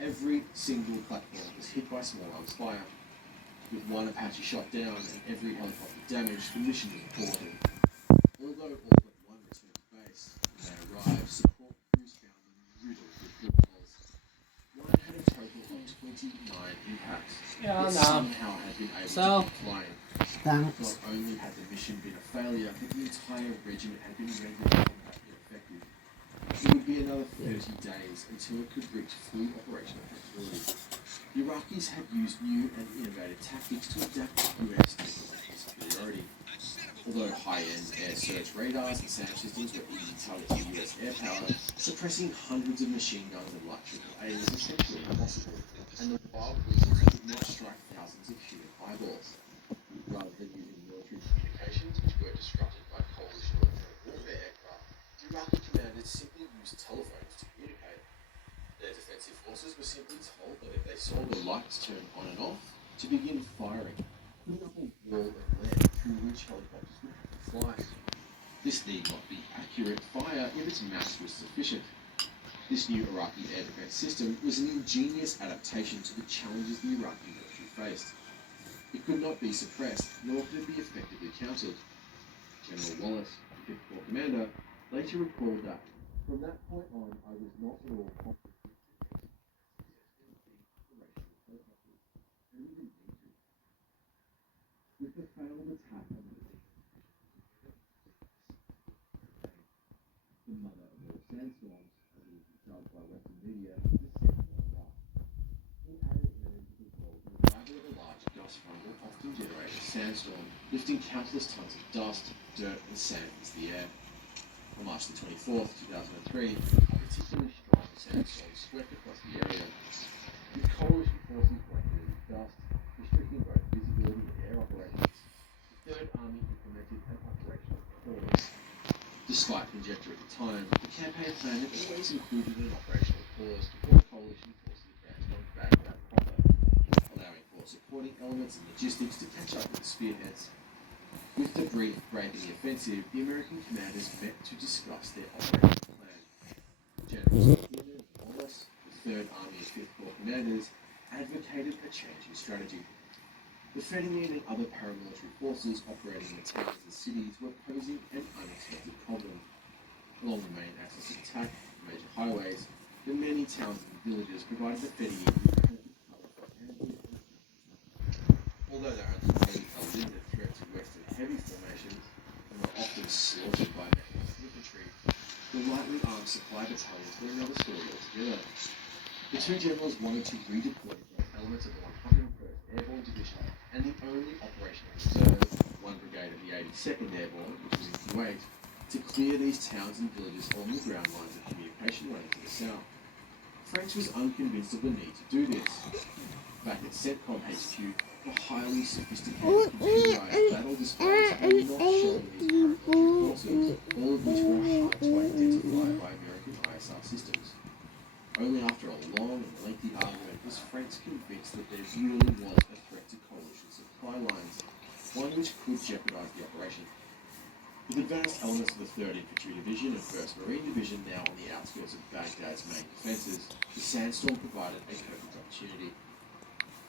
Every single platform was hit by small arms fire, with one Apache shot down and every helicopter damaged. The mission was aborted. Although all but one returned to base, when they arrived, support crews found them riddled with bullet holes. One had a total of 29 impacts, but somehow had been able to keep flying. Not only had the mission been a failure, but the entire regiment had been rendered combat ineffective. It would be another 30 days until it could reach full operational capability. The Iraqis had used new and innovative tactics to adapt to US technological superiority. Although high-end air search radars and SAM systems were easy targets for US air power, suppressing hundreds of machine guns and light AAA was essentially impossible, and the wild weasels could not strike thousands of human eyeballs. Rather than using military communications, which were disrupted by coalition electronic warfare aircraft, Iraqi commanders simply used telephones to communicate. Their defensive forces were simply told that if they saw the lights turn on and off, to begin firing, putting up a wall of lead through which helicopters would have to fly. This need not be accurate fire if its mass was sufficient. This new Iraqi air defense system was an ingenious adaptation to the challenges the Iraqi military faced. It could not be suppressed, nor could it be effectively countered. General Wallace, the 5th Corps commander, later recalled that, "From that point on, I was not at all confident and even dangerous. With the failed attack on the mother of all sandstorms, as it was dubbed by Western media, the second Iraq. He added early to the world the arrival of a large gust front will often generate a sandstorm, lifting countless tons of dust, dirt, and sand into the air. On March the 24th, 2003, a particularly strong sandstorm swept across the area, with coalition forces blanketed in dust, restricting both visibility and air operations. The Third Army implemented an operational pause. Despite conjecture at the time, the campaign plan had always included an operational pause before coalition forces advanced on Baghdad proper, allowing for supporting elements and logistics to catch up with the spearheads. With debris breaking the offensive, the American commanders met to discuss their operational plan. Generals Stephen and Wallace, the 3rd Army and 5th Corps commanders, advocated a change in strategy. The Fedayeen and other paramilitary forces operating in the towns and cities were posing an unexpected problem. Along the main axis of attack, major highways, the many towns and villages provided the Fedayeen with perfect cover for ambushes. Although they only posed a limited threat to Western heavy formations and were often slaughtered by mechanized infantry, the lightly armed supply battalions were another story altogether. The two generals wanted to redeploy both elements of the 101st Airborne Division and the only operational reserve, one brigade of the 82nd Airborne, which was in Kuwait, to clear these towns and villages along the ground lines of communication running to the south. French was unconvinced of the need to do this. Back at CENTCOM HQ, the highly sophisticated computerized battle displays were not showing these paramilitary forces, all of which were hard to identify by American ISR systems. Only after a long and lengthy argument was France convinced that there really was a threat to coalition supply lines, one which could jeopardize the operation. With advanced elements of the 3rd Infantry Division and 1st Marine Division now on the outskirts of Baghdad's main defences, the sandstorm provided a perfect opportunity.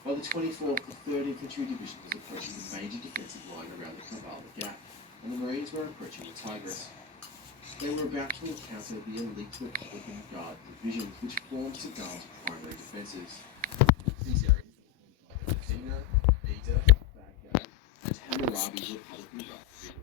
By the 24th, the 3rd Infantry Division was approaching the major defensive line around the Kabala Gap, and the Marines were approaching the Tigris. They were about to encounter the elite Republican Guard divisions, which formed Saddam's primary defences. These areas were formed by the Medina, Baghdad, and Hammurabi Republican Guard divisions.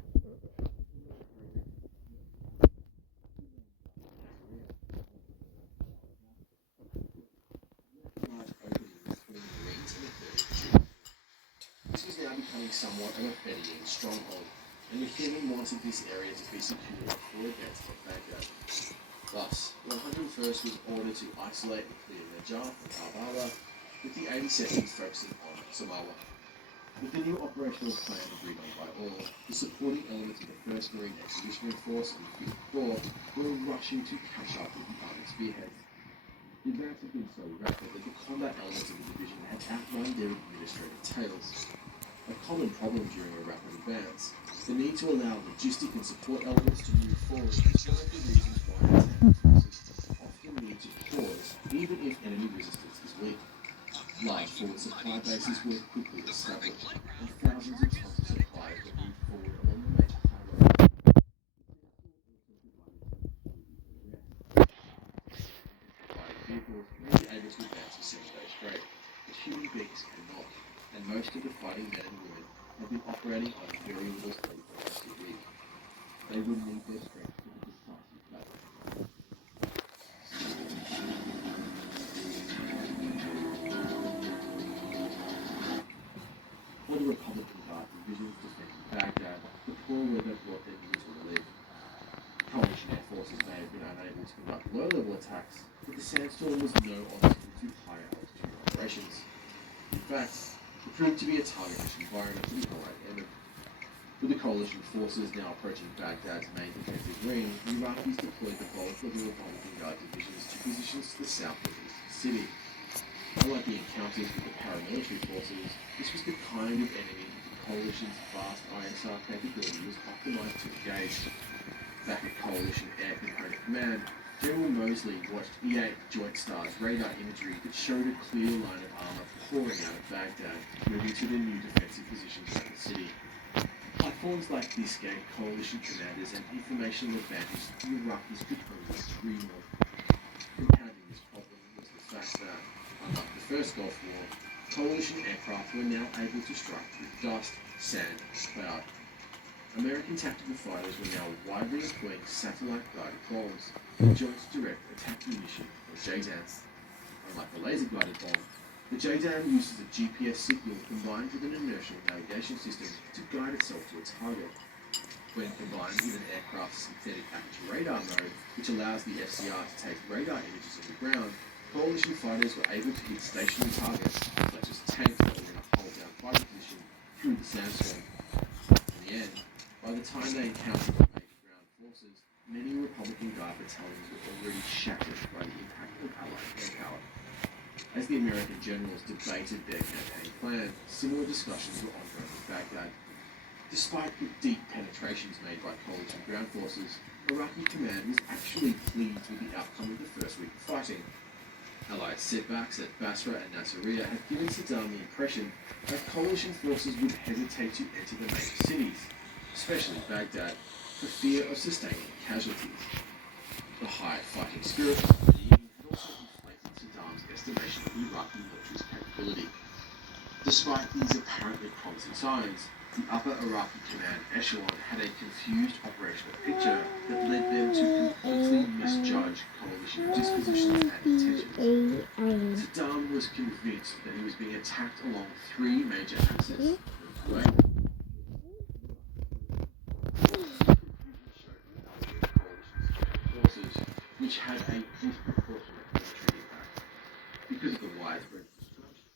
This was now becoming somewhat of a Fedayeen stronghold, and McKinnon wanted this area to be secure before advancing on Baghdad. Thus, the 101st was ordered to isolate and clear Najaf and Karbala, with the 82nd focusing on Samawa. With the new operational plan agreed on by all, the supporting elements of the 1st Marine Expeditionary Force and the 5th Corps were rushing to catch up with the army spearheads. The advance had been so rapid that the combat elements of the division had outrun their administrative tails. A common problem during a rapid advance, the need to allow logistic and support elements to move forward is one of the reasons why attack forces often need to pause even if enemy resistance is weak. Large forward supply bases were quickly established, and thousands of tons of supplies were moved forward along the major highways. Vehicles may be able to advance a single-day straight, but human beings cannot, and most of the fighting men and women have been operating on very little sleep for almost a week. They would need their strength for the decisive battle. While the Republican Guard divisions defended Baghdad, the poor weather brought them little relief. Coalition air forces may have been unable to conduct low-level attacks, but the sandstorm was no obstacle to higher altitude operations. In fact, it proved to be a target-rich environment for the Allied enemy. With the coalition forces now approaching Baghdad's main defensive ring, the Iraqis deployed the bulk of the Republican Guard divisions to positions to the south and east of the city. Unlike the encounters with the paramilitary forces, this was the kind of enemy that the coalition's vast ISR capability was optimized to engage. Back at Coalition Air Component Command, General Mosley watched E-8 Joint Stars radar imagery that showed a clear line of armor pouring out of Baghdad, moving to the new defensive positions around the city. Platforms like this gave coalition commanders an informational advantage that the Iraqis could only dream of. Compounding this problem was the fact that, unlike the First Gulf War, coalition aircraft were now able to strike through dust, sand, and cloud. American tactical fighters were now widely employing satellite-guided bombs, Joint Direct Attack Munition, or JDAM. Unlike the laser-guided bomb, the JDAM uses a GPS signal combined with an inertial navigation system to guide itself to its target. When combined with an aircraft's synthetic aperture radar mode, which allows the FCR to take radar images of the ground, coalition fighters were able to hit stationary targets, such as tanks that were in a hull-down fighting position, through the sandstorm. In the end, by the time they encountered the major ground forces, many Republican Guard battalions were already shattered by the impact of Allied air power. As the American generals debated their campaign plan, similar discussions were ongoing with Baghdad. Despite the deep penetrations made by coalition ground forces, Iraqi command was actually pleased with the outcome of the first week of fighting. Allied setbacks at Basra and Nasiriyah had given Saddam the impression that coalition forces would hesitate to enter the major cities, especially Baghdad, for fear of sustaining casualties. The high fighting spirit of the regime had also inflated Saddam's estimation of Iraqi military's capability. Despite these apparently promising signs, the upper Iraqi command echelon had a confused operational picture that led them to completely misjudge coalition dispositions and intentions. Saddam was convinced that he was being attacked along three major axes: the way forces, which had a disproportionate military impact. Because of the widespread destruction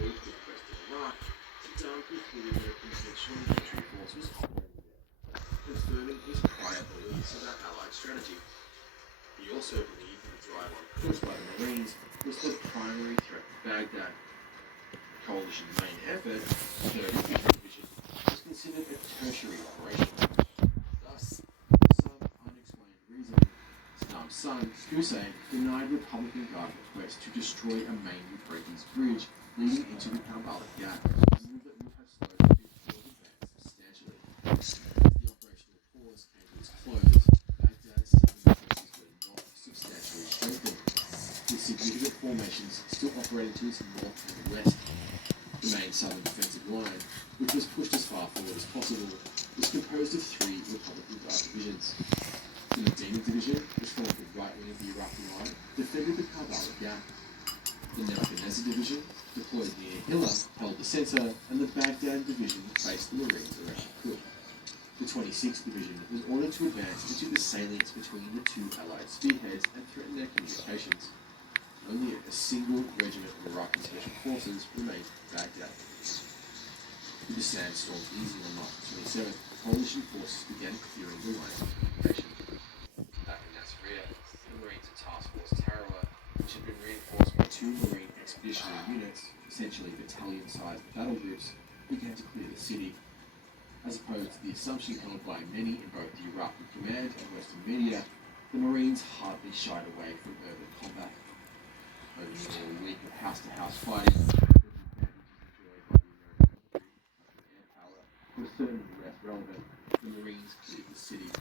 of western Iraq, Saddam concluded that a conventional military force was operating there, confirming his prior beliefs about Allied strategy. He also believed that the drive on course by the Marines was the primary threat to Baghdad. The coalition's main effort, the 3rd Infantry Division, was considered a tertiary operation. Thus, for some unexplained reason, Saddam's son, Hussein, denied Republican Guard requests to destroy a main Euphrates bridge leading into the Karbala Gap, a move that would have slowed the Fifth Corps' advance substantially. As the operational pause came to its close, Baghdad's southern forces were not substantially strengthened, with significant formations still operating to its north and west. The main southern defensive line, which was pushed as far forward as possible, was composed of three Republican Guard divisions. The Medina Division, which formed the right wing of the Iraqi line, defended the Karbala Gap. The Nebuchadnezzar Division, deployed near Hilla, held the centre, and the Baghdad Division faced the Marines around Kut. The 26th Division was ordered to advance into the salients between the two Allied spearheads and threaten their communications. Only a single regiment of Iraqi Special Forces remained in Baghdad. With the sandstorm easing on March 27th, coalition forces began clearing the lines of communication. Back in Nasiriyah, the Marines of Task Force Tarawa, which had been reinforced by two Marine expeditionary units, essentially battalion-sized battle groups, began to clear the city. As opposed to the assumption held by many in both the Iraqi command and Western media, the Marines hardly shied away from urban combat. house-to-house fighting, the advantages enjoyed by the American military, such as air power, were certainly less relevant. The Marines cleared the city.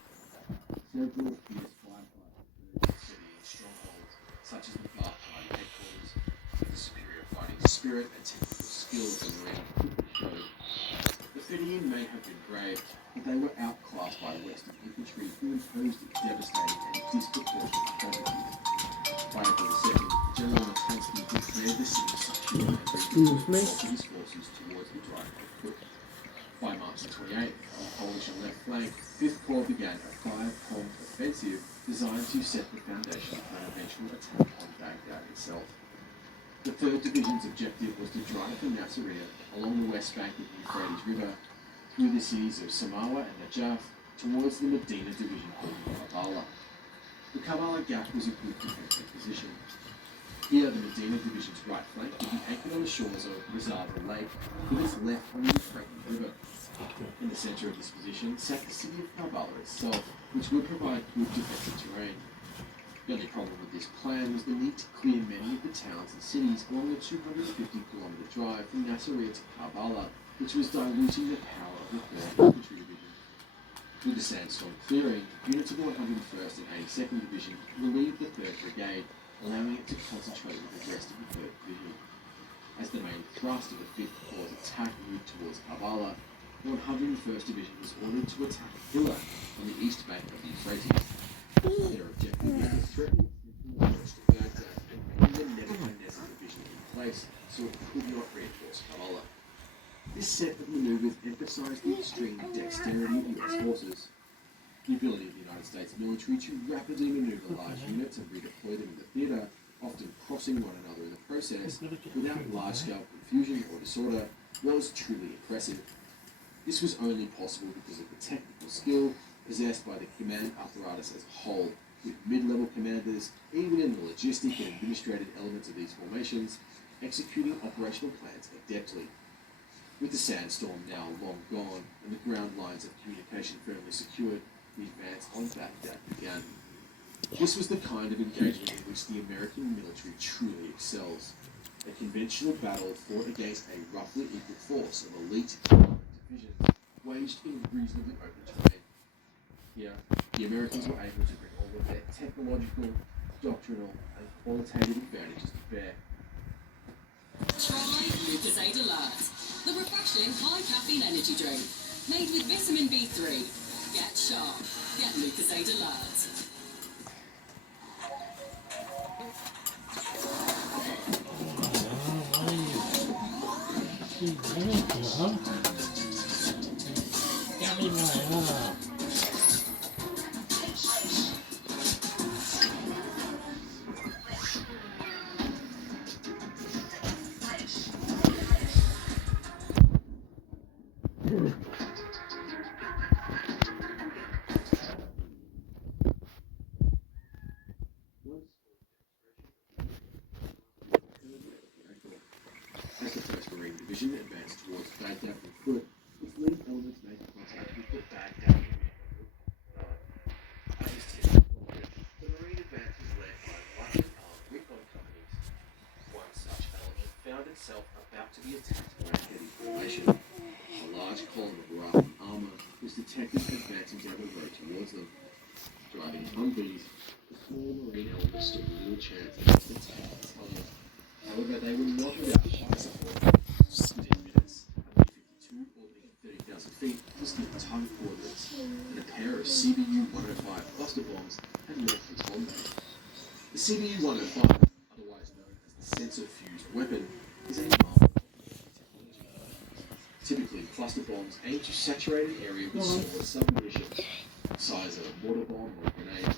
Several fierce firefighters burned the city in strongholds, such as the Dark Knight headquarters. The superior fighting spirit and technical skill of the Marine quickly showed. The Fenian may have been brave, but they were outclassed by Western infantry who imposed devastating and disproportionate casualties. By April 2nd, General McClellan declared the city secure and redeployed his forces towards the drive of foot. By March 28th, on the coalition left flank, 5th Corps began a five-pronged offensive designed to set the foundation for an eventual attack on Baghdad itself. The 3rd Division's objective was to drive the Nasiriyah along the west bank of the Euphrates River through the cities of Samawa and Najaf towards the Medina Division called Karbala. The Karbala Gap was a good defensive position. Here, the Medina Division's right flank would be anchored on the shores of Rizava Lake with its left on the Euphrates River. In the centre of this position sat the city of Karbala itself, which would provide good defensive terrain. The only problem with this plan was the need to clear many of the towns and cities along the 250-kilometre drive from Nasiriyah to Karbala, which was diluting the power of the 3rd Infantry Division. With the sandstorm clearing, units of the 101st and 82nd Division relieved the 3rd Brigade, allowing it to concentrate with the rest of the 3rd Division. As the main thrust of the 5th Corps' attack moved towards Karbala, the 101st Division was ordered to attack Hilla on the east bank of the Euphrates. Their objective was to threaten the approach to Baghdad and bring the Nebuchadnezzar Division in place so it could not reinforce Karbala. This set of maneuvers emphasized the extreme dexterity of US forces. The ability of the United States military to rapidly maneuver large units and redeploy them in the theatre, often crossing one another in the process, without large-scale confusion or disorder, was truly impressive. This was only possible because of the technical skill possessed by the command apparatus as a whole, with mid-level commanders, even in the logistic and administrative elements of these formations, executing operational plans adeptly. With the sandstorm now long gone and the ground lines of communication firmly secured, the advance on Baghdad began. This was the kind of engagement in which the American military truly excels. A conventional battle fought against a roughly equal force of elite divisions, waged in reasonably open terrain. Here, the Americans were able to bring all of their technological, doctrinal, and qualitative advantages to bear. Try Lucasade Alert, the refreshing high-caffeine energy drink, made with vitamin B3. Get sharp. Get Lucasade Alert. As the 1st Marine Division advanced towards Baghdad on foot, its lead elements made contact with the Baghdad the Marine advance was led by lightly armed recon companies. One such element found itself about to be attacked by a heavy formation. A large column of rough armour was detected advancing down the road towards them. Driving Humvees, the small Marine element stood little chance against the tank and tunnels. However, they were not without fire support. Within minutes, a B-52 orbiting at 30,000 feet was given target coordinates, and a pair of CBU-105 cluster bombs had left its bomb bay. The CBU-105, otherwise known as the sensor-fused weapon, is a marvel of technology. Typically, cluster bombs aim to saturate an area with smaller submunitions, the size of a mortar bomb or a grenade,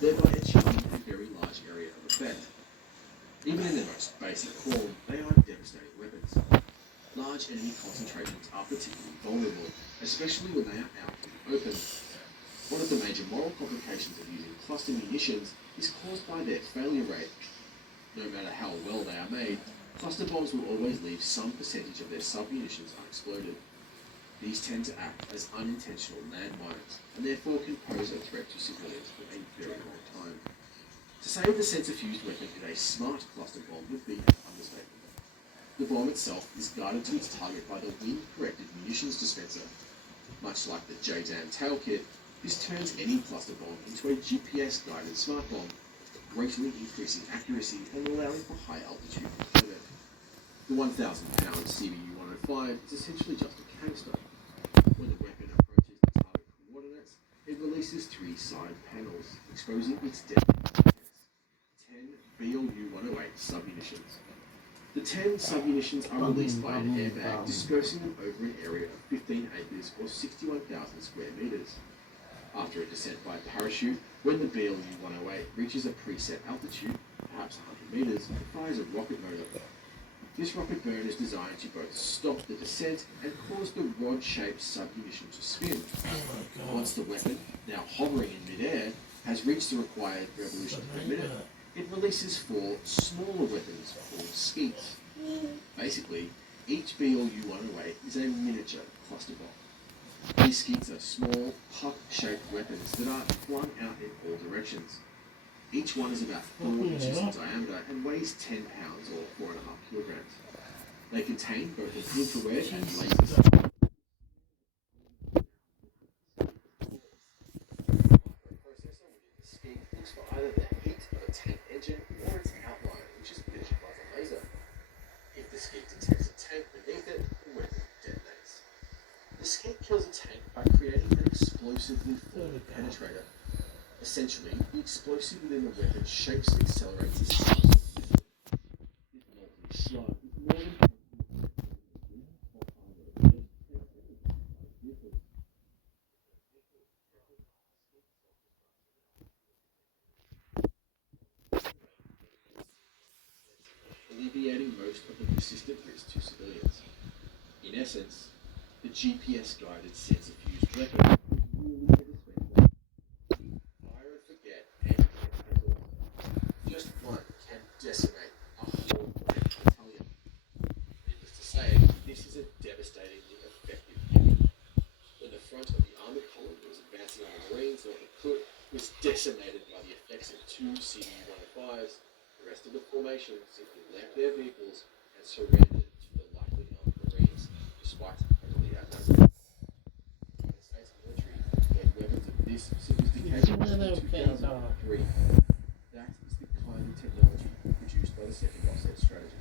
thereby achieving a very large area of effect. Even in their most basic form, they are devastating weapons. Large enemy concentrations are particularly vulnerable, especially when they are out in the open. One of the major moral complications of using cluster munitions is caused by their failure rate. No matter how well they are made, cluster bombs will always leave some percentage of their submunitions unexploded. These tend to act as unintentional landmines, and therefore can pose a threat to civilians for a very long time. To say the sensor-fused weapon is a smart cluster bomb would be an understatement. The bomb itself is guided to its target by the wind-corrected munitions dispenser. Much like the JDAM tail kit, this turns any cluster bomb into a GPS-guided smart bomb, greatly increasing accuracy and allowing for high altitude deployment. The 1,000-pound CBU-105 is essentially just a canister. When the weapon approaches the target coordinates, it releases 3 side panels, exposing its deadly 10 BLU-108 submunitions. The 10 submunitions are released by an airbag, dispersing them over an area of 15 acres or 61,000 square meters. After a descent by parachute, when the BLU-108 reaches a preset altitude, perhaps 100 meters, it fires a rocket motor. This rocket burn is designed to both stop the descent and cause the rod-shaped submunition to spin. Once the weapon, now hovering in midair, has reached the required revolutions per minute, it releases 4 smaller weapons called skeets. Basically, each BLU-108 is a miniature cluster bomb. These skeets are small, puck-shaped weapons that are flung out in all directions. Each one is about 4 inches in diameter and weighs 10 pounds or 4.5 kilograms. They contain both an infrared and laser system. Microprocessor within the skeet looks for either the heat of a tank engine or its outline, which is measured by the laser. If the skeet detects a tank beneath it, the weapon detonates. The skeet kills a tank by creating an explosively formed penetrator. Essentially, the explosive within the weapon shapes and accelerates the size of the missile. This molten slug is more than alleviating most of the persistent risk to civilians. In essence, the GPS-guided sensor-fused weapon is really a dispenser. Fire and forget and cancel. Just one can decimate a whole battalion. Needless to say, this is a devastatingly effective weapon. When the front of the armored column was advancing on the Marines, or the Kut was decimated by the effects of 2 CBU-105s, the rest of the formation simply left their vehicles and surrendered to the lightly armed Marines, despite heavily outnumbered. The United States military deployed weapons of this sophistication in 2003. That is the kind of technology produced by the second offset strategy.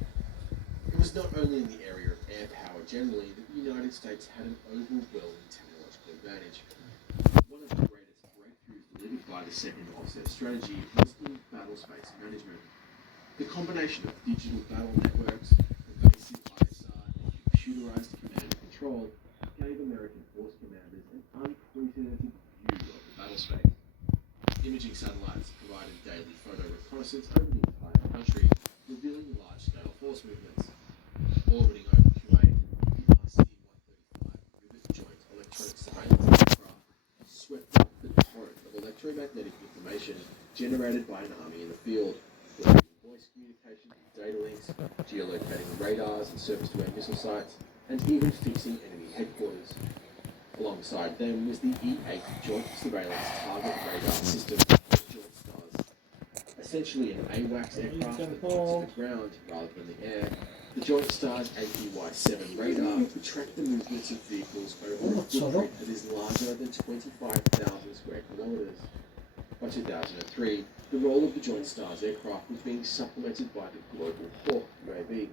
It was not only in the area of air power generally that the United States had an overwhelming technological advantage. One of the greatest breakthroughs delivered by the second offset strategy was in battle space management. The combination of digital battle networks, pervasive ISR, and computerized command and control gave American force commanders an unprecedented view of the battle space. Imaging satellites provided daily photo reconnaissance over the entire country, revealing large-scale force movements. Orbiting over Kuwait, the RC-135 Rivet Joint Electronic Surveillance Aircraft swept up the torrent of electromagnetic information generated by an army in the field, including voice communication, data links, geolocating radars and surface-to-air missile sites, and even fixing enemy headquarters. Alongside them was the E-8 Joint Surveillance Target Radar System, or Joint STARS. Essentially an AWACS aircraft that points to the ground rather than the air, the Joint STARS APY-7 radar could track the movements of vehicles over a footprint that is larger than 25,000 square kilometers. By 2003, the role of the Joint STARS aircraft was being supplemented by the Global Hawk UAV.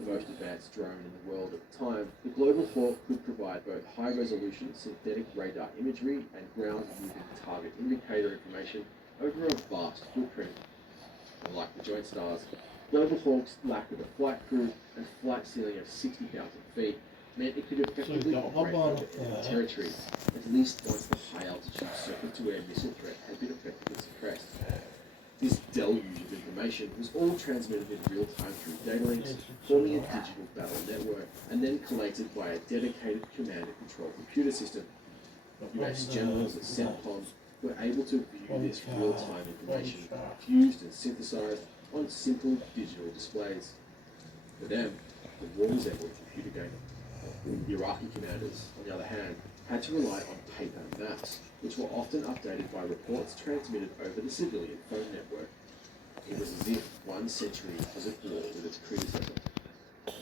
The most advanced drone in the world at the time, the Global Hawk could provide both high-resolution synthetic radar imagery and ground-moving target indicator information over a vast footprint. Unlike the Joint STARS, Global Hawk's lack of a flight crew and flight ceiling of 60,000 feet meant it could effectively operate over enemy territory, at least once the high-altitude surface-to-air missile threat had been effectively suppressed. This deluge of information was all transmitted in real time through data links, forming a digital battle network, and then collated by a dedicated command and control computer system. US generals at CENTCOM were able to view this real-time information fused and synthesized on simple digital displays. For them, the war was ever a computer game. The Iraqi commanders, on the other hand, had to rely on paper maps, which were often updated by reports transmitted over the civilian phone network. It was as if one century was at war with its predecessor.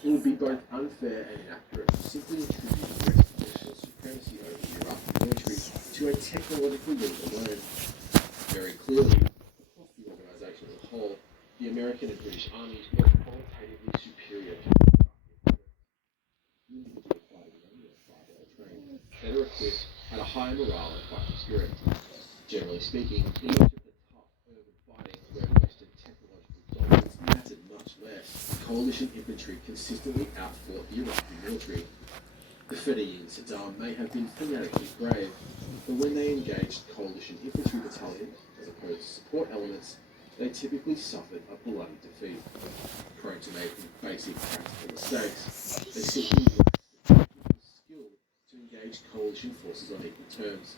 It would be both unfair and inaccurate to simply attribute US conventional supremacy over the Iraqi military to a technological lead alone. Very clearly, across the organisation as a whole, the American and British armies were qualitatively superior to the Iraqi. The individual fighting men were far better trained, better equipped, had a higher morale and fighting spirit. Generally speaking, in much of the tough urban fighting where Western technological dominance mattered much less, coalition infantry consistently outfought the Iraqi military. The Fedayeen Saddam may have been fanatically brave, but when they engaged coalition infantry battalions, as opposed to support elements, they typically suffered a bloody defeat. Prone to making basic tactical mistakes, they simply lacked the technical skill to engage coalition forces on equal terms.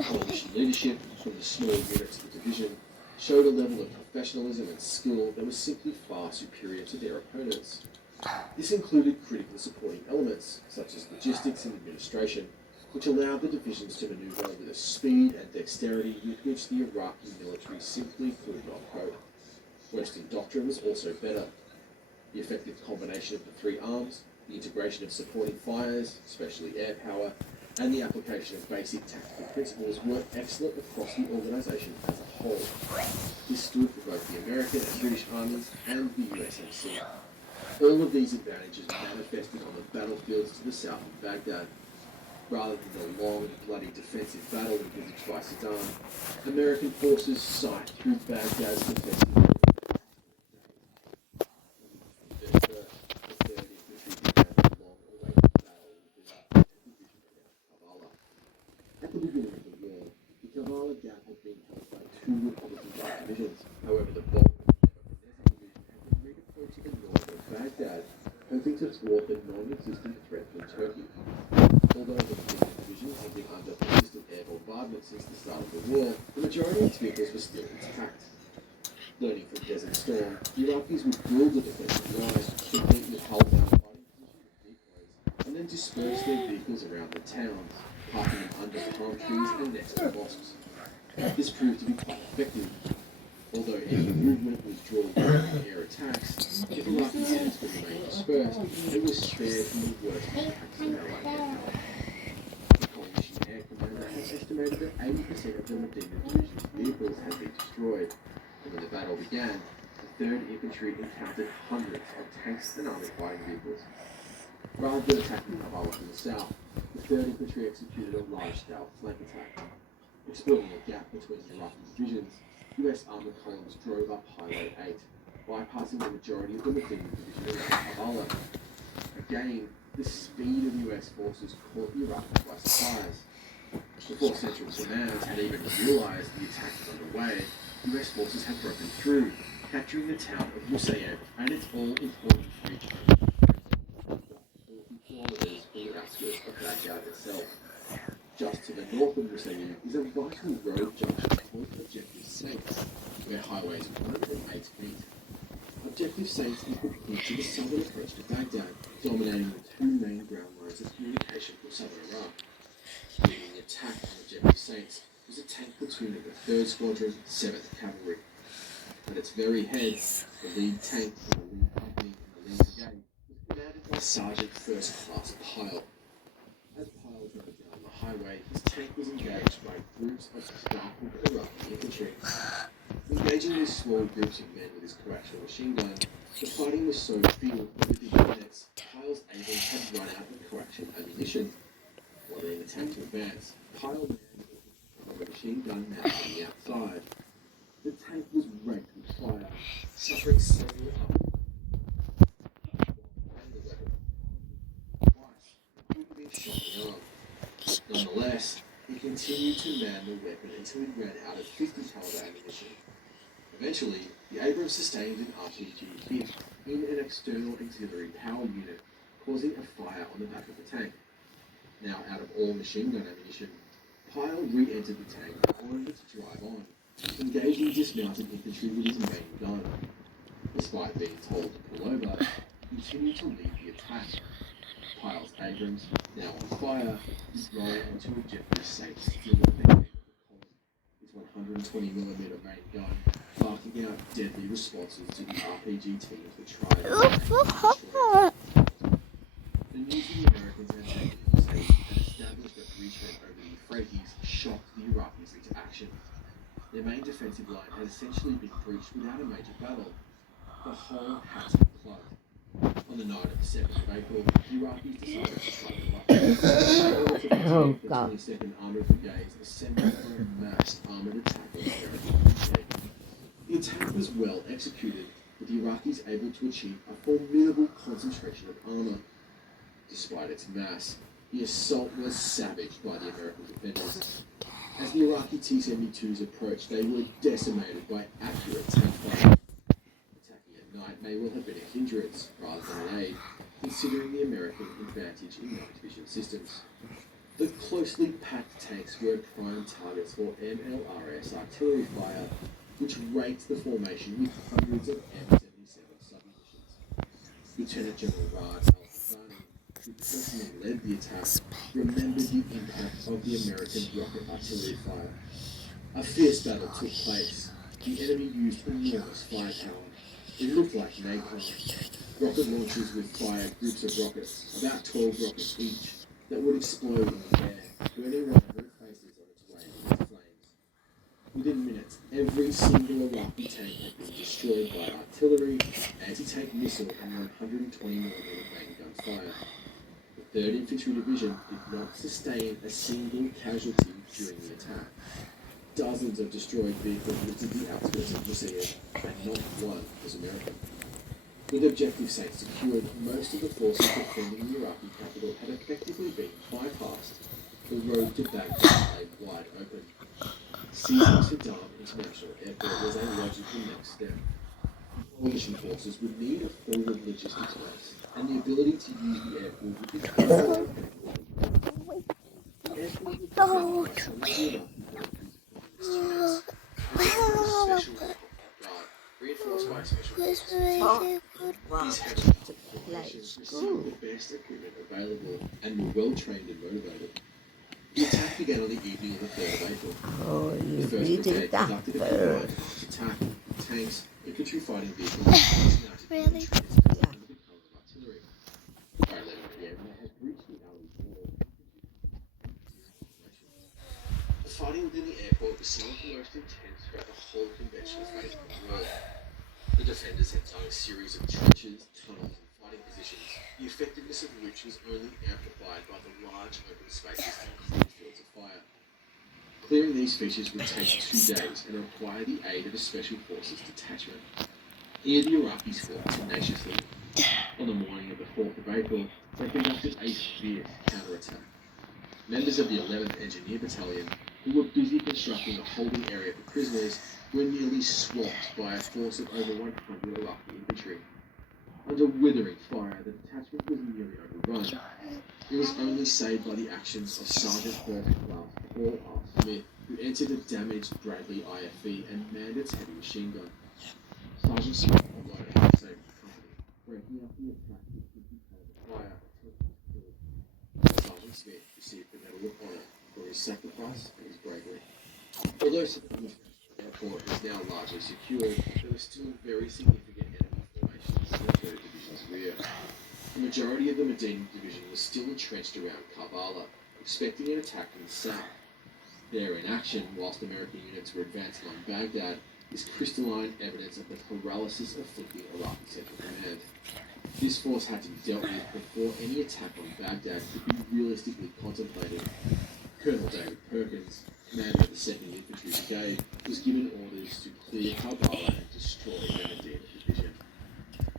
Coalition leadership, from the small units of the division, showed a level of professionalism and skill that was simply far superior to their opponents. This included critical supporting elements, such as logistics and administration, which allowed the divisions to maneuver with a speed and dexterity with which the Iraqi military simply could not cope. Western doctrine was also better. The effective combination of the three arms, the integration of supporting fires, especially air power, and the application of basic tactical principles were excellent across the organisation as a whole. This stood for both the American and British armies and the USMC. All of these advantages manifested on the battlefields to the south of Baghdad. Rather than the long, bloody defensive battle envisaged by Saddam, American forces sighted through Baghdad's defensive At the beginning of the war, the Kavala Gap had been held by two Republican divisions. However, the bulk of the Desert Division had been redeployed to the north of Baghdad, hoping to thwart the non-existent threat from Turkey. Although the Republican division had been under persistent air bombardment since the start of the war, the majority of its vehicles were still intact. Learning from Desert Storm, the Iraqis would build a defensive line, complete with hull-bound fighting positions and decoys, and then disperse their vehicles around the towns, parking them under palm trees and next to mosques. This proved to be quite effective. Although any movement was drawn back from air attacks, if Iraqi units could remain dispersed, they were spared from the worst attacks of Allied air power. The coalition air commander had estimated that 80% of the Medina division's vehicles had been destroyed, and when the battle began, the 3rd Infantry encountered hundreds of tanks and armoured fighting vehicles. Rather than attacking Kabbalah from the south, the 3rd Infantry executed a large-scale flank attack. Exploiting a gap between Iraqi divisions, US armoured columns drove up Highway 8, bypassing the majority of the Medina division around Kabbalah. Again, the speed of US forces caught the Iraqis by surprise. Before Central Command had even realised the attack was underway, US forces had broken through, capturing the town of Musayeb and its all-important bridge over 40 kilometres from the outskirts of Baghdad itself. Just to the north of Musayeb is a vital road junction called Objective Saints, where highways 1 and 8 meet. Objective Saints is the key to the southern approach to Baghdad, dominating the two main ground lines of communication for southern Iraq. Leading the attack on Objective Saints was a tank platoon of the 3rd Squadron, 7th Cavalry. At its very head, the lead tank from the lead company in the lead brigade was commanded by Sergeant First Class Pyle. As Pyle drove down the highway, his tank was engaged by groups of startled Iraqi infantry. Engaging these small groups of men with his coaxial machine gun, the fighting was so fierce that within minutes, Pyle's Abrams had run out of coaxial ammunition. Ordering the tank to advance, Pyle manned the machine gun man on the outside. The tank was raked with fire, suffering several and the weapon twice, including being shot in the arm. Nonetheless, he continued to man the weapon until it ran out of 50 caliber ammunition. Eventually, the Abrams sustained an RPG hit in an external auxiliary power unit, causing a fire on the back of the tank. Now out of all machine gun ammunition, Pyle re-entered the tank and ordered it to drive on, engaging dismounted infantry with his main gun. Despite being told to pull over, he continued to lead the attack. Kyle's Abrams, now on fire, is rolling onto objective safe still at the end of the column. His 120mm main gun, barking out deadly responses to the RPG teams that try to destroy it. The news of the Americans had taken an established retribution over the Euphrates shocked the Iraqis into action. Their main defensive line had essentially been breached without a major battle. The whole had to be plugged. On the night of the 2nd of April, the Iraqis decided to try the luck. Oh, The God. 22nd Armored Brigades assembled for a massed armoured attack on the American fleet. The attack was well executed, with the Iraqis able to achieve a formidable concentration of armour. Despite its mass, the assault was savaged by the American defenders. As the Iraqi T-72s approached, they were decimated by accurate tank fire. Attacking at night may well have been a hindrance rather than an aid, considering the American advantage in night vision systems. The closely packed tanks were prime targets for MLRS artillery fire, which raked the formation with hundreds of M77 submissions. Lieutenant General Rad al-Hassani, who personally led the attack, remembered the impact of the American rocket artillery fire. A fierce battle took place. The enemy used enormous firepower. It looked like napalm. Rocket launchers would fire groups of rockets, about 12 rockets each, that would explode in the air, burning 100 faces on its way into flames. Within minutes, every single Iraqi tank had been destroyed by artillery, anti-tank missile, and 120mm main gun fire. The 3rd Infantry Division did not sustain a single casualty during the attack. Dozens of destroyed vehicles littered the outskirts of Mossul, and not one was American. With objective sites secured, most of the forces defending the Iraqi capital had effectively been bypassed. The road to Baghdad lay wide open. Seizing Saddam International Airport was a logical next step. Coalition forces would need a forward logistics base, and the ability to use the airport would be critical. The airport would be some of the Iraqi forces special guard, reinforced by special forces. These heavy formations received the best equipment available and were well trained and motivated. The attack began on the evening of the 3rd of April. Oh, The you 1st Brigade did that conducted a first. combined attack. Tanks, infantry fighting vehicles, dismounted Really? infantry under the cover of artillery. By 11 p.m. they had breached the alley wall. The fighting within the airport was some of the most intense throughout the whole conventional phase of the war. The defenders had dug a series of trenches, tunnels, and fighting positions, the effectiveness of which was only amplified by the large open spaces and clear fields of fire. Clearing these features would take 2 days and require the aid of a Special Forces detachment. Here the Iraqis fought tenaciously. On the morning of the 4th of April, they conducted a fierce counterattack. Members of the 11th Engineer Battalion, who were busy constructing a holding area for prisoners, were nearly swamped by a force of over 100 Iraqi infantry. Under withering fire, the detachment was nearly overrun. It was only saved by the actions of Sergeant First Class Paul R. Smith, who entered a damaged Bradley IFV and manned its heavy machine gun. Sergeant Smith followed a to save the company, breaking up the attack with 50 caliber fire until he was killed. Sergeant Smith received the Medal of Honor for his sacrifice and his bravery. Although the airport was now largely secured, there were still very significant enemy formations in the 3rd Division's rear. The majority of the Medina Division was still entrenched around Karbala, expecting an attack from the south. Their inaction, whilst American units were advancing on Baghdad, is crystalline evidence of the paralysis of thinking Iraqi Central Command. This force had to be dealt with before any attack on Baghdad could be realistically contemplated. Colonel David Perkins, commander of the 2nd Infantry Brigade, was given orders to clear Karbala and destroy the Medina Division.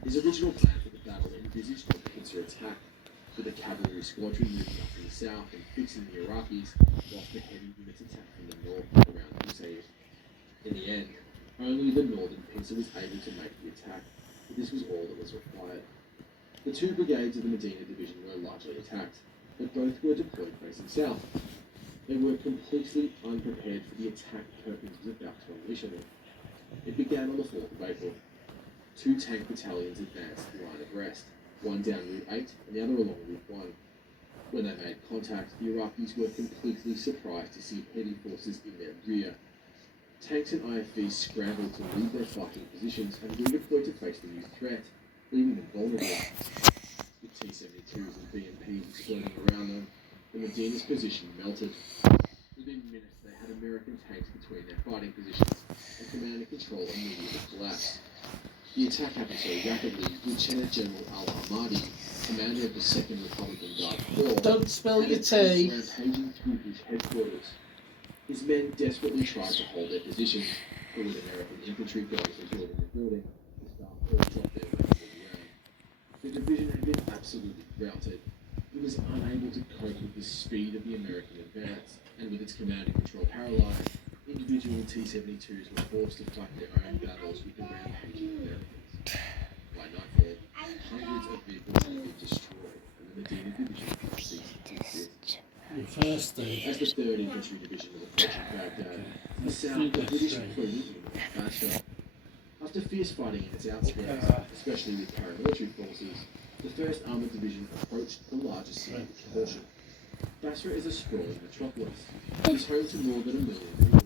His original plan for the battle envisaged a pincer attack, with a cavalry squadron moving up from the south and fixing the Iraqis, whilst the heavy units attacked from the north around Mossul. In the end, only the northern pincer was able to make the attack, but this was all that was required. The 2 brigades of the Medina Division were largely attacked, but both were deployed facing south. They were completely unprepared for the attack Perkins was about to unleash on them. It began on the 4th of April. 2 tank battalions advanced the line of rest. one down Route 8 and the other along Route 1. When they made contact, the Iraqis were completely surprised to see heavy forces in their rear. Tanks and IFVs scrambled to leave their fighting positions and redeployed to face the new threat, leaving them vulnerable. With T-72s and BMPs exploding around them, the Medina's position melted. Within minutes, they had American tanks between their fighting positions, and command and control immediately collapsed. The attack happened so rapidly, Lieutenant General Al-Hamadi, commander of the 2nd Republican Guard Corps, Don't spill your had tea. tanks rampaging through his headquarters. His men desperately tried to hold their positions, but with American infantry going from building to building, the staff all dropped their weapons on the ground. The division had been absolutely routed. It was unable to cope with the speed of the American advance, and with its command and control paralyzed, individual T-72s were forced to fight their own battles with the rampaging Americans. By nightfall, hundreds of vehicles had been destroyed, and the Medina division ceased to exist. You're thirsty. As the 3rd Infantry Division was approaching Baghdad, to the south, the British included in the Basra. After fierce fighting in its outskirts, especially with paramilitary forces, the 1st Armoured Division approached the largest city with caution. Basra is a sprawling metropolis. It is home to more than 1 million people.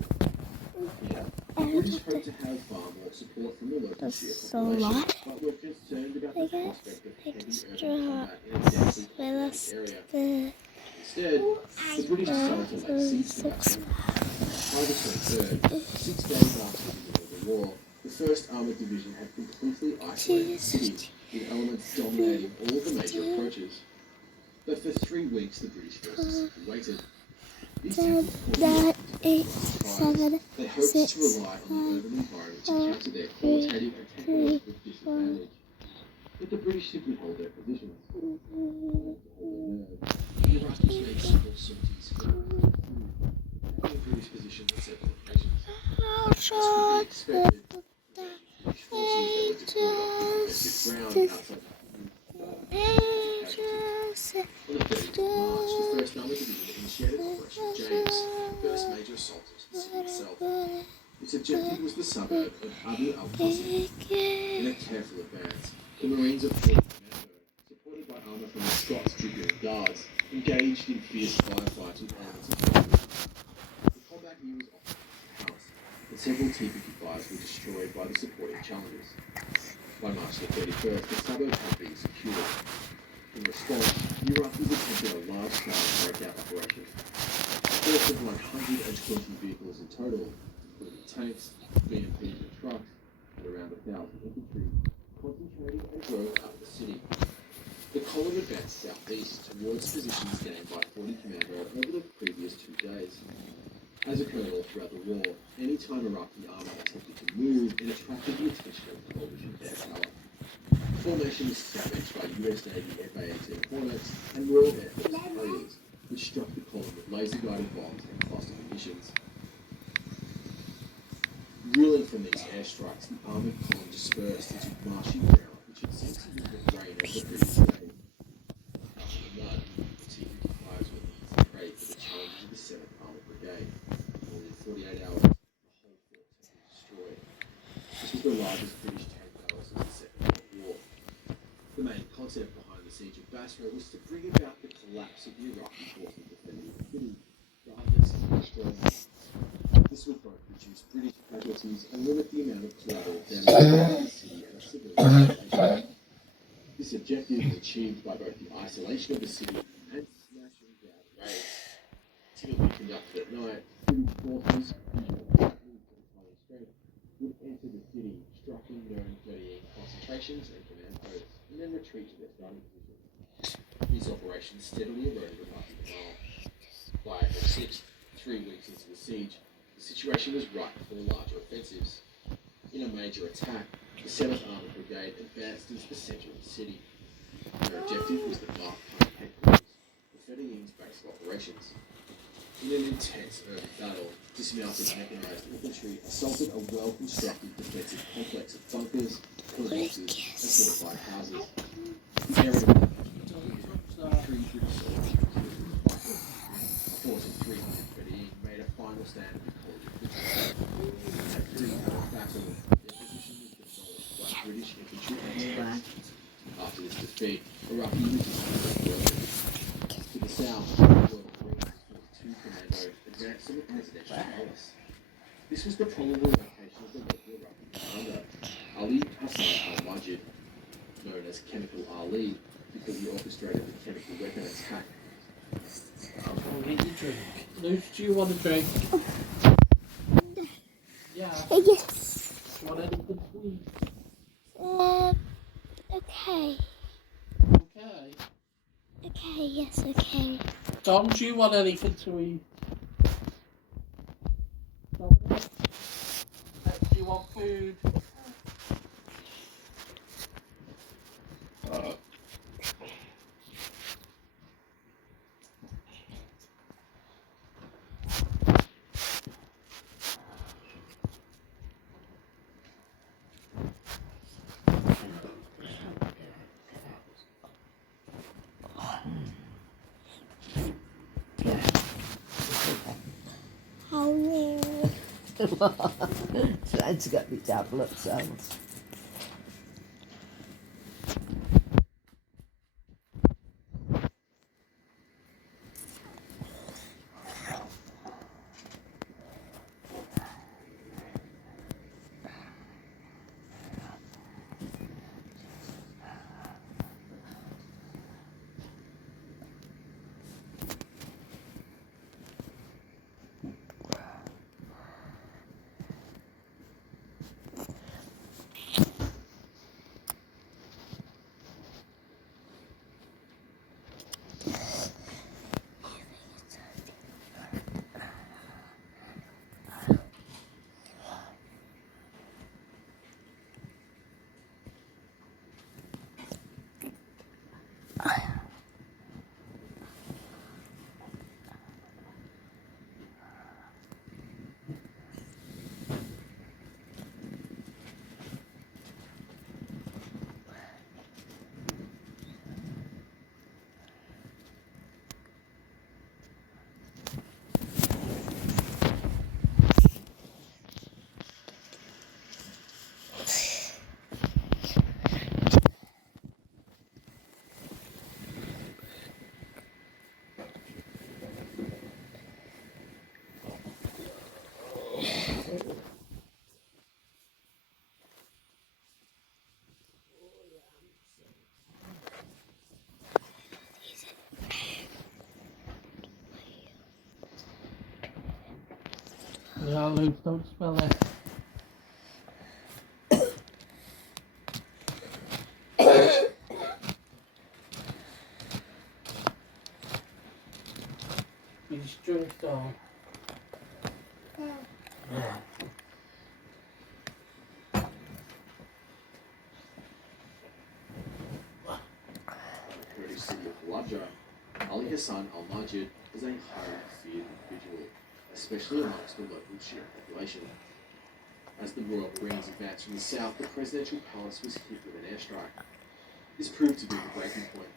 Here, the British hoped to have far more support from the local Shia population, but were concerned about the prospect of heavy urban combat in a densely populated area. Instead, the British decided to lay siege to Basra. By the 23rd, 6 days after the beginning of the war, the 1st Armoured Division had completely isolated the city, with elements dominating all of the major approaches. But for 3 weeks, the British forces simply waited. These tactics caused them they hoped to rely on the urban environment to counter their qualitative and technological disadvantage. But the British simply held their positions. The Iraqis made several sorties for the British positions on several occasions. As could be expected, British forces that were deployed on contested ground outside on the 30th of March, the 1st Armoured Division initiated Operation James, the first major assault into the city itself. Its objective was the suburb of Abu al-Qasim. In a careful advance, the Marines of 4th Commando, supported by armour from the Scots Dragoon Guards, engaged in fierce firefights with elements of the The combat here was often house, and several T-55s were destroyed by the supporting challengers. By March the 31st, the suburb had been secured. In response, the Iraqis attempted a large-scale breakout operation. A force of 120 vehicles in total, including tanks, BMPs and trucks, and around 1,000 infantry, concentrated and drove out of the city. The column advanced southeast towards positions gained by 40 Commando over the previous 2 days. As occurred all throughout the war, any time Iraqi armour attempted to move, it attracted the attention of coalition air power. The formation was savaged by US Navy F-A-18 Hornets and Royal Air Force Harriers, which struck the column with laser-guided bombs and cluster munitions. Reeling from these airstrikes, the armoured column dispersed into marshy ground, which had since been rain over the previous day. After the mud, the T-55s were easy prey for the challenges of the 7th Armoured Brigade. Within 48 hours, the whole force had been destroyed. This was the largest British tank battle since the Second World War. The main concept behind the siege of Basra was to bring about the collapse of the Iraqi forces defending the city, rather than simply destroying it. This would both reduce British casualties and limit the amount of collateral damage to the city and its civilian population. This objective was achieved by both the isolation of the city and smashing down raids. Typically conducted at night, British forces, would enter the city, striking known 38 concentrations and command posts, and then retreat to their starting positions. These operations steadily eroded Iraqi morale. By April 6th, 3 weeks into the siege, the situation was ripe for larger offensives. In a major attack, the 7th Armoured Brigade advanced into the centre of the city. Their objective was the Bath Point headquarters, the Fedayeen's base of operations. In an intense urban battle, dismounted mechanized infantry assaulted a well-constructed defensive complex of bunkers, pillboxes, and fortified houses. The area of 3 British soldiers a force of 300 Fedayeen made a final stand with College infantry. At 3 hours battle, their position was demolished by British infantry and tanks. After its defeat, Iraqi resistance was broken. To the south, the Royal Marines with 2 commandos advanced on the presidential palace. This was the probable location of the local Iraqi commander, Ali Hassan al-Majid, known as Chemical Ali, because he orchestrated the chemical weapon attack. I'll get you a drink. Luke, do you want a drink? Yeah. Yes. Do you want anything sweet? Okay. Okay. Okay, yes, okay. Tom, do you want anything to eat? Dominic? Do you want food? Oh no. Trying to get me tablet sounds. Yeah, Luke, don't smell it. He's drunk though. Yeah. British city of Fallujah, Ali Hassan al-Majid was a highly feared individual, especially amongst the local Shia population. As the Royal Marines advanced from the south, the presidential palace was hit with an airstrike. This proved to be the breaking point.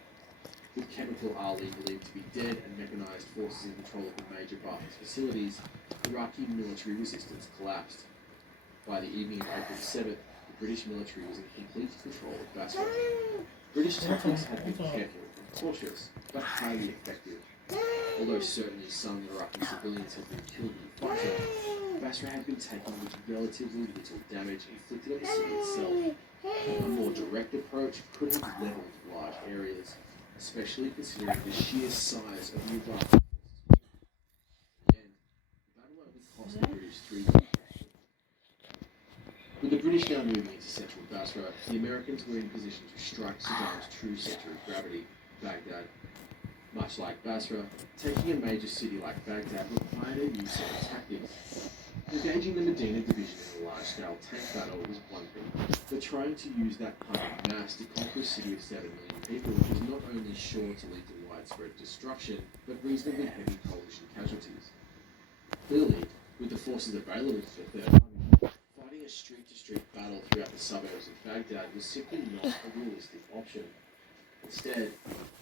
With Chemical Ali believed to be dead and mechanized forces in control of the major Ba'athist facilities, Iraqi military resistance collapsed. By the evening of April 7th, the British military was in complete control of Basra. British tactics had been careful and cautious, but highly effective. Although certainly some Iraqi civilians had been killed in the fighting, Basra had been taken with relatively little damage inflicted on the city itself. A more direct approach could have leveled large areas, especially considering the sheer size of the Iraqi forces. In the end, the battle only cost the British 3 battles. With the British now moving into central Basra, the Americans were in position to strike Saddam's true center of gravity, Baghdad. Much like Basra, taking a major city like Baghdad required a new set of tactics. Engaging the Medina division in a large-scale tank battle was one thing, but trying to use that kind of mass to conquer a city of 7 million people was not only sure to lead to widespread destruction, but reasonably heavy coalition casualties. Clearly, with the forces available to the Third Army, fighting a street-to-street battle throughout the suburbs of Baghdad was simply not a realistic option. Instead,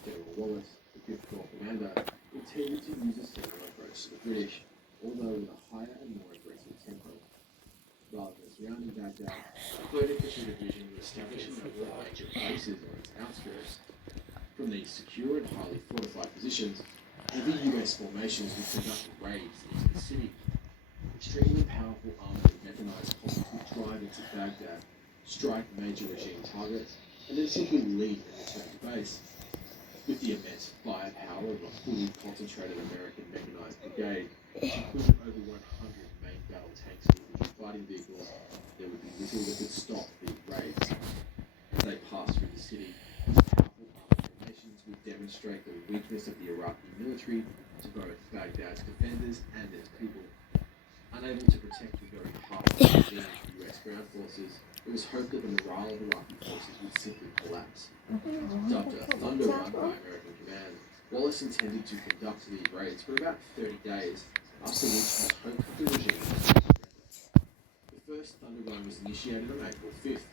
General Wallace, the 5th Corps commander, intended to use a similar approach to the British, although with a higher and more aggressive tempo. Rather than surrounding Baghdad, the 3rd Infantry Division would establish a network all major bases on its outskirts. From these secure and highly fortified positions, heavy US formations would conduct raids into the city. Extremely powerful armored and mechanized forces would drive into Baghdad, strike major regime targets, and then simply leave and return to base. With the immense firepower of a fully concentrated American mechanized brigade, which included over 100 main battle tanks and infantry fighting vehicles, there would be little that could stop these raids. As they passed through the city, these powerful armed formations would demonstrate the weakness of the Iraqi military to both Baghdad's defenders and its people. Unable to protect the very heart of the US ground forces, it was hoped that the morale of Iraqi forces would simply collapse. Dubbed a Thunder Run by American command, Wallace intended to conduct these raids for about 30 days, after which it was hoped that the regime would surrender. The first Thunder Run was initiated on April 5th.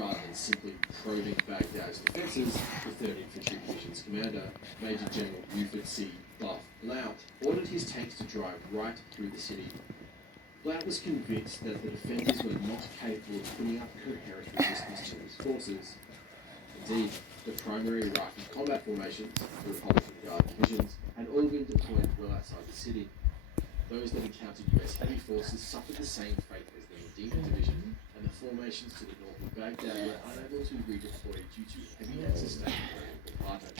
Rather than simply probing Baghdad's defences, the 3rd Infantry Division's commander, Major General Buford C. Buff Blount, ordered his tanks to drive right through the city. Blount was convinced that the defenders were not capable of putting up coherent resistance to his forces. Indeed, the primary Iraqi combat formations, the Republican Guard divisions, had all been deployed well outside the city. Those that encountered US heavy forces suffered the same fate as the Medina division, and the formations to the north of Baghdad were unable to redeploy due to heavy and sustained aerial bombardment.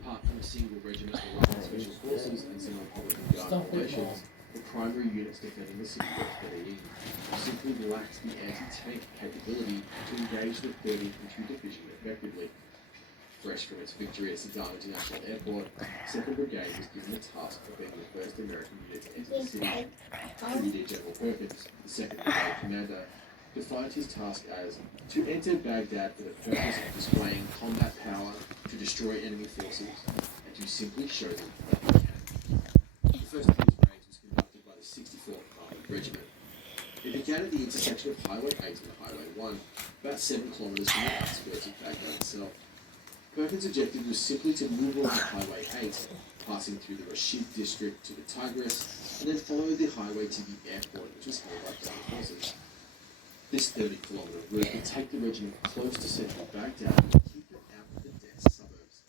Apart from a single regiment of Iraqi Special Forces and some Republican Guard formations, the primary units defending the city of Medellin simply lacked the anti-tank capability to engage the 3rd Infantry Division effectively. Fresh from its victory at Saddam International Airport, 2nd Brigade was given the task of being the first American unit to enter the city. Brigadier General Perkins, the 2nd Brigade commander, defined his task as to enter Baghdad for the purpose of displaying combat power, to destroy enemy forces, and to simply show them that they can. The first of these raids was conducted by the 64th Armored Regiment. It began at the intersection of Highway 8 and Highway 1, about 7 kilometres from the outskirts of Baghdad itself. Perkins' objective was simply to move on to Highway 8, passing through the Rashid district to the Tigris, and then follow the highway to the airport, which was held by ground forces. This 30-kilometre route would take the regiment close to central Baghdad and keep them out of the dense suburbs.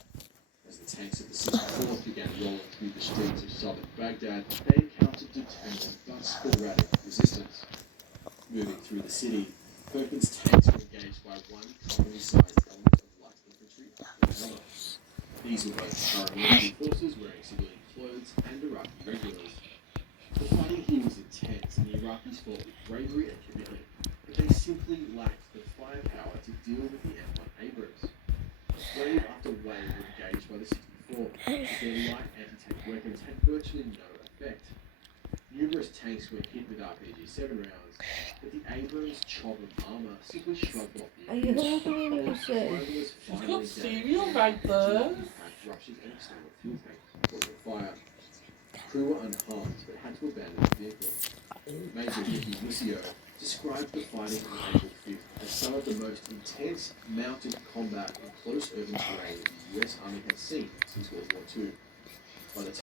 As the tanks of the 64th began rolling through the streets of southern Baghdad, they encountered determined but sporadic resistance. Moving through the city, Perkins' tanks were engaged by one commonly sized element of light infantry after another. These were both paramilitary forces wearing civilian clothes and Iraqi regulars. The fighting here was intense, and the Iraqis fought with bravery and commitment, but they simply lacked the firepower to deal with the M1 Abrams. Wave after wave were engaged by the 64th, but their light anti-tank weapons had virtually no effect. Numerous tanks were hit with RPG-7 rounds, but the Abrams' chop of armour simply shrugged off the Are you ordering music? She's got cereal right there. Rushes and external fuel tanks causing fire. Crew were unharmed but had to abandon the vehicle. Major Vicky Lucio described the fighting on April 5th as some of the most intense mounted combat in close urban terrain the US Army had seen since World War II. By the